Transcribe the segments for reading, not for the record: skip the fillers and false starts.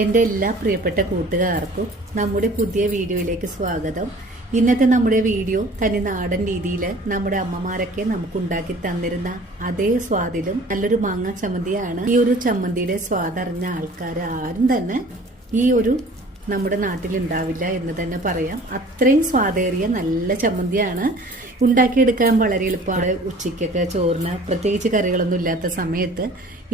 എൻ്റെ എല്ലാ പ്രിയപ്പെട്ട കൂട്ടുകാർക്കും നമ്മുടെ പുതിയ വീഡിയോയിലേക്ക് സ്വാഗതം. ഇന്നത്തെ നമ്മുടെ വീഡിയോ തനി നാടൻ രീതിയിൽ നമ്മുടെ അമ്മമാരൊക്കെ നമുക്ക് ഉണ്ടാക്കി തന്നിരുന്ന അതേ സ്വാദിലും നല്ലൊരു മാങ്ങ ചമ്മന്തിയാണ്. ഈ ഒരു ചമ്മന്തിയുടെ സ്വാദ് അറിഞ്ഞ ആൾക്കാർ ആരും തന്നെ ഈ ഒരു നമ്മുടെ നാട്ടിൽ ഉണ്ടാവില്ല എന്ന് തന്നെ പറയാം. അത്രയും സ്വാദേറിയ നല്ല ചമ്മന്തിയാണ്. ഉണ്ടാക്കിയെടുക്കാൻ വളരെ എളുപ്പമാണ്. ഉച്ചയ്ക്കൊക്കെ ചോറിന് പ്രത്യേകിച്ച് കറികളൊന്നും ഇല്ലാത്ത സമയത്ത്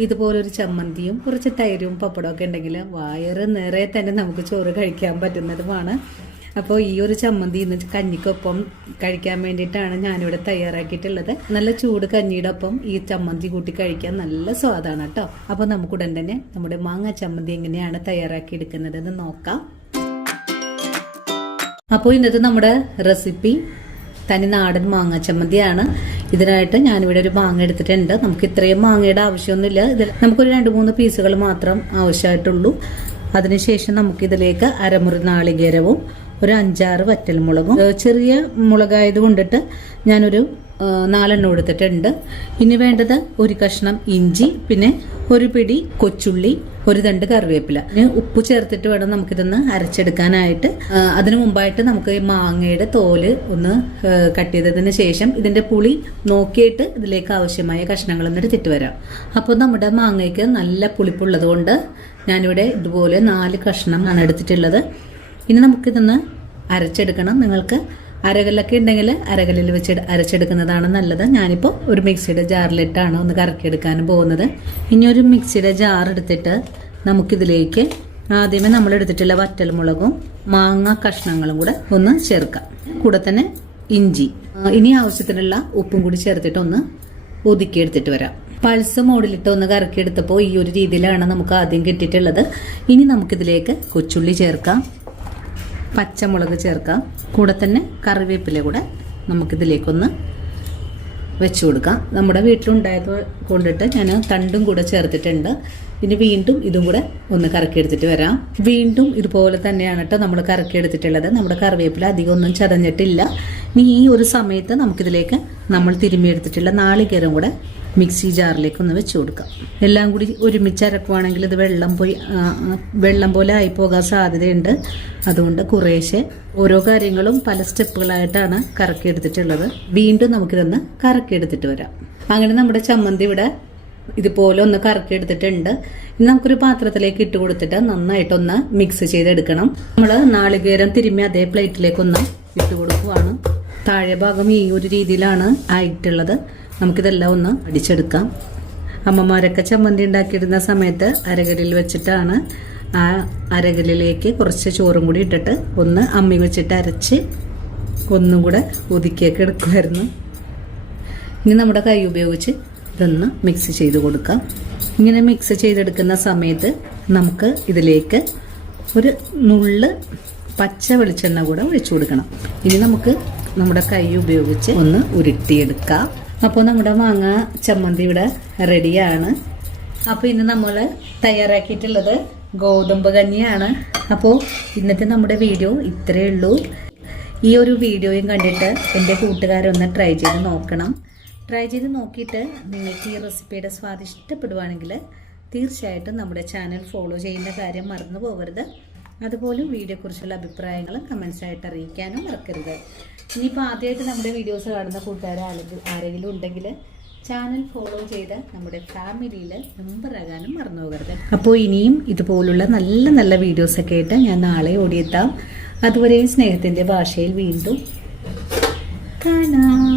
ഇതുപോലൊരു ചമ്മന്തിയും കുറച്ച് തൈരും പപ്പടമൊക്കെ ഉണ്ടെങ്കിൽ വയറ് നിറയെ തന്നെ നമുക്ക് ചോറ് കഴിക്കാൻ പറ്റുന്നതുമാണ്. അപ്പോൾ ഈ ഒരു ചമ്മന്തി ഇന്ന് കഞ്ഞിക്കൊപ്പം കഴിക്കാൻ വേണ്ടിയിട്ടാണ് ഞാനിവിടെ തയ്യാറാക്കിയിട്ടുള്ളത്. നല്ല ചൂട് കഞ്ഞിയുടെ ഒപ്പം ഈ ചമ്മന്തി കൂട്ടി കഴിക്കാൻ നല്ല സ്വാദാണ് കേട്ടോ. അപ്പോൾ നമുക്ക് ഉടൻ തന്നെ നമ്മുടെ മാങ്ങ ചമ്മന്തി എങ്ങനെയാണ് തയ്യാറാക്കി എടുക്കുന്നതെന്ന് നോക്കാം. അപ്പോൾ ഇന്നത്തെ നമ്മുടെ റെസിപ്പി തനി നാടൻ മാങ്ങ ചമ്മന്തിയാണ്. ഇതിനായിട്ട് ഞാനിവിടെ ഒരു മാങ്ങ എടുത്തിട്ടുണ്ട്. നമുക്ക് ഇത്രയും മാങ്ങയുടെ ആവശ്യമൊന്നുമില്ല. ഇതിൽ നമുക്കൊരു 2-3 പീസുകൾ മാത്രം ആവശ്യമായിട്ടുള്ളൂ. അതിനുശേഷം നമുക്കിതിലേക്ക് അരമുറി നാളികേരവും ഒരു 5-6 വറ്റൽമുളകും, ചെറിയ മുളകായത് കൊണ്ടിട്ട് ഞാനൊരു 4 എണ്ണം എടുത്തിട്ടുണ്ട്. ഇനി വേണ്ടത് ഒരു കഷ്ണം ഇഞ്ചി, പിന്നെ ഒരു പിടി കൊച്ചുള്ളി, ഒരു തണ്ട് കറിവേപ്പില. ഉപ്പ് ചേർത്തിട്ട് വേണം നമുക്കിതൊന്ന് അരച്ചെടുക്കാനായിട്ട്. അതിനു മുമ്പായിട്ട് നമുക്ക് മാങ്ങയുടെ തോല് ഒന്ന് കട്ട് ചെയ്തതിന് ശേഷം ഇതിന്റെ പുളി നോക്കിയിട്ട് ഇതിലേക്ക് ആവശ്യമായ കഷ്ണങ്ങളൊന്നും എടുത്തിട്ട് വരാം. അപ്പോൾ നമ്മുടെ മാങ്ങയ്ക്ക് നല്ല പുളിപ്പുള്ളത് കൊണ്ട് ഞാനിവിടെ ഇതുപോലെ 4 കഷ്ണം ആണ് എടുത്തിട്ടുള്ളത്. ഇനി നമുക്കിതൊന്ന് അരച്ചെടുക്കണം. നിങ്ങൾക്ക് അരകല്ലൊക്കെ ഉണ്ടെങ്കിൽ അരകല്ലിൽ വെച്ച് അരച്ചെടുക്കുന്നതാണ് നല്ലത്. ഞാനിപ്പോൾ ഒരു മിക്സിയുടെ ജാറിലിട്ടാണ് ഒന്ന് കറക്കിയെടുക്കാനും പോകുന്നത്. ഇനി ഒരു മിക്സിയുടെ ജാർ എടുത്തിട്ട് നമുക്കിതിലേക്ക് ആദ്യമേ നമ്മൾ എടുത്തിട്ടുള്ള വറ്റൽമുളകും മാങ്ങ കഷ്ണങ്ങളും കൂടെ ഒന്ന് ചേർക്കാം. കൂടെ തന്നെ ഇഞ്ചി, ഇനി ആവശ്യത്തിനുള്ള ഉപ്പും കൂടി ചേർത്തിട്ട് ഒന്ന് ഒതുക്കിയെടുത്തിട്ട് വരാം. പൾസ് മോഡിലിട്ട് ഒന്ന് കറക്കിയെടുത്തപ്പോൾ ഈ ഒരു രീതിയിലാണ് നമുക്ക് ആദ്യം കിട്ടിയിട്ടുള്ളത്. ഇനി നമുക്കിതിലേക്ക് കൊച്ചുള്ളി ചേർക്കാം, പച്ചമുളക് ചേർക്കാം, കൂടെ തന്നെ കറിവേപ്പില കൂടെ നമുക്കിതിലേക്കൊന്ന് വെച്ചു കൊടുക്കാം. നമ്മുടെ വീട്ടിലുണ്ടായത് കൊണ്ടിട്ട് ഞാൻ തണ്ടും കൂടെ ചേർത്തിട്ടുണ്ട്. ഇനി വീണ്ടും ഇതും കൂടെ ഒന്ന് കറക്കിയെടുത്തിട്ട് വരാം. വീണ്ടും ഇതുപോലെ തന്നെയാണ് കേട്ടോ നമ്മൾ കറക്കിയെടുത്തിട്ടുള്ളത്. നമ്മുടെ കറിവേപ്പില അധികം ഒന്നും ചതഞ്ഞിട്ടില്ല. ഇനി ഈ ഒരു സമയത്ത് നമുക്കിതിലേക്ക് നമ്മൾ തിരുമ്മിയെടുത്തിട്ടുള്ള നാളികേരം കൂടെ മിക്സി ജാറിലേക്ക് ഒന്ന് വെച്ച് കൊടുക്കാം. എല്ലാം കൂടി ഒരുമിച്ച് അരക്കുവാണെങ്കിൽ ഇത് വെള്ളം പോലെ ആയി പോകാൻ സാധ്യതയുണ്ട്. അതുകൊണ്ട് കുറേശ്ശെ ഓരോ കാര്യങ്ങളും പല സ്റ്റെപ്പുകളായിട്ടാണ് കറക്കിയെടുത്തിട്ടുള്ളത്. വീണ്ടും നമുക്കിതൊന്ന് കറക്കിയെടുത്തിട്ട് വരാം. അങ്ങനെ നമ്മുടെ ചമ്മന്തി ഇവിടെ ഇതുപോലെ ഒന്ന് കറക്കിയെടുത്തിട്ടുണ്ട്. ഇനി നമുക്കൊരു പാത്രത്തിലേക്ക് ഇട്ട് കൊടുത്തിട്ട് നന്നായിട്ടൊന്ന് മിക്സ് ചെയ്തെടുക്കണം. നമ്മൾ നാളികേരം തിരുമ്മി അതേ പ്ലേറ്റിലേക്കൊന്ന് ഇട്ട് കൊടുക്കുവാണ്. താഴെ ഭാഗം ഈ ഒരു രീതിയിലാണ് ആയിട്ടുള്ളത്. നമുക്കിതെല്ലാം ഒന്ന് അടിച്ചെടുക്കാം. അമ്മമാരൊക്കെ ചമ്മന്തി ഉണ്ടാക്കിയിടുന്ന സമയത്ത് അരകല്ലിൽ വെച്ചിട്ടാണ്. ആ അരകല്ലിലേക്ക് കുറച്ച് ചോറും കൂടി ഇട്ടിട്ട് ഒന്ന് അമ്മി വെച്ചിട്ട് അരച്ച് ഒന്നും കൂടെ ഒതുക്കിയൊക്കെ എടുക്കുമായിരുന്നു. ഇനി നമ്മുടെ കൈ ഉപയോഗിച്ച് ഇതൊന്ന് മിക്സ് ചെയ്ത് കൊടുക്കാം. ഇങ്ങനെ മിക്സ് ചെയ്തെടുക്കുന്ന സമയത്ത് നമുക്ക് ഇതിലേക്ക് ഒരു നുള്ള് പച്ച വെളിച്ചെണ്ണ കൂടെ ഒഴിച്ചു കൊടുക്കണം. ഇനി നമുക്ക് നമ്മുടെ കൈ ഉപയോഗിച്ച് ഒന്ന് ഉരുട്ടിയെടുക്കാം. അപ്പോൾ നമ്മുടെ മാങ്ങ ചമ്മന്തി ഇവിടെ റെഡിയാണ്. അപ്പോൾ ഇന്ന് നമ്മൾ തയ്യാറാക്കിയിട്ടുള്ളത് ഗോതമ്പ് കഞ്ഞിയാണ്. അപ്പോൾ ഇന്നത്തെ നമ്മുടെ വീഡിയോ ഇത്രയേ ഉള്ളൂ. ഈ ഒരു വീഡിയോയും കണ്ടിട്ട് എൻ്റെ കൂട്ടുകാരൊന്ന് ട്രൈ ചെയ്ത് നോക്കണം. ട്രൈ ചെയ്ത് നോക്കിയിട്ട് നിങ്ങൾക്ക് ഈ റെസിപ്പിയുടെ സ്വാദ് ഇഷ്ടപ്പെടുവാണെങ്കിൽ തീർച്ചയായിട്ടും നമ്മുടെ ചാനൽ ഫോളോ ചെയ്യുന്ന കാര്യം മറന്നു പോകരുത്. അതുപോലെ വീഡിയോയെക്കുറിച്ചുള്ള അഭിപ്രായങ്ങളും കമൻസായിട്ട് അറിയിക്കാനും മറക്കരുത്. ഇനിയിപ്പോൾ ആദ്യമായിട്ട് നമ്മുടെ വീഡിയോസ് കാണുന്ന കൂട്ടുകാർ ആരെങ്കിലും ഉണ്ടെങ്കിൽ ചാനൽ ഫോളോ ചെയ്ത് നമ്മുടെ ഫാമിലിയിൽ മെമ്പറാകാനും മറന്നു പോകരുത്. അപ്പോൾ ഇനിയും ഇതുപോലുള്ള നല്ല നല്ല വീഡിയോസൊക്കെ ആയിട്ട് ഞാൻ നാളെ ഓടിയെത്താം. അതുവരെയും സ്നേഹത്തിൻ്റെ ഭാഷയിൽ വീണ്ടും കാണാം.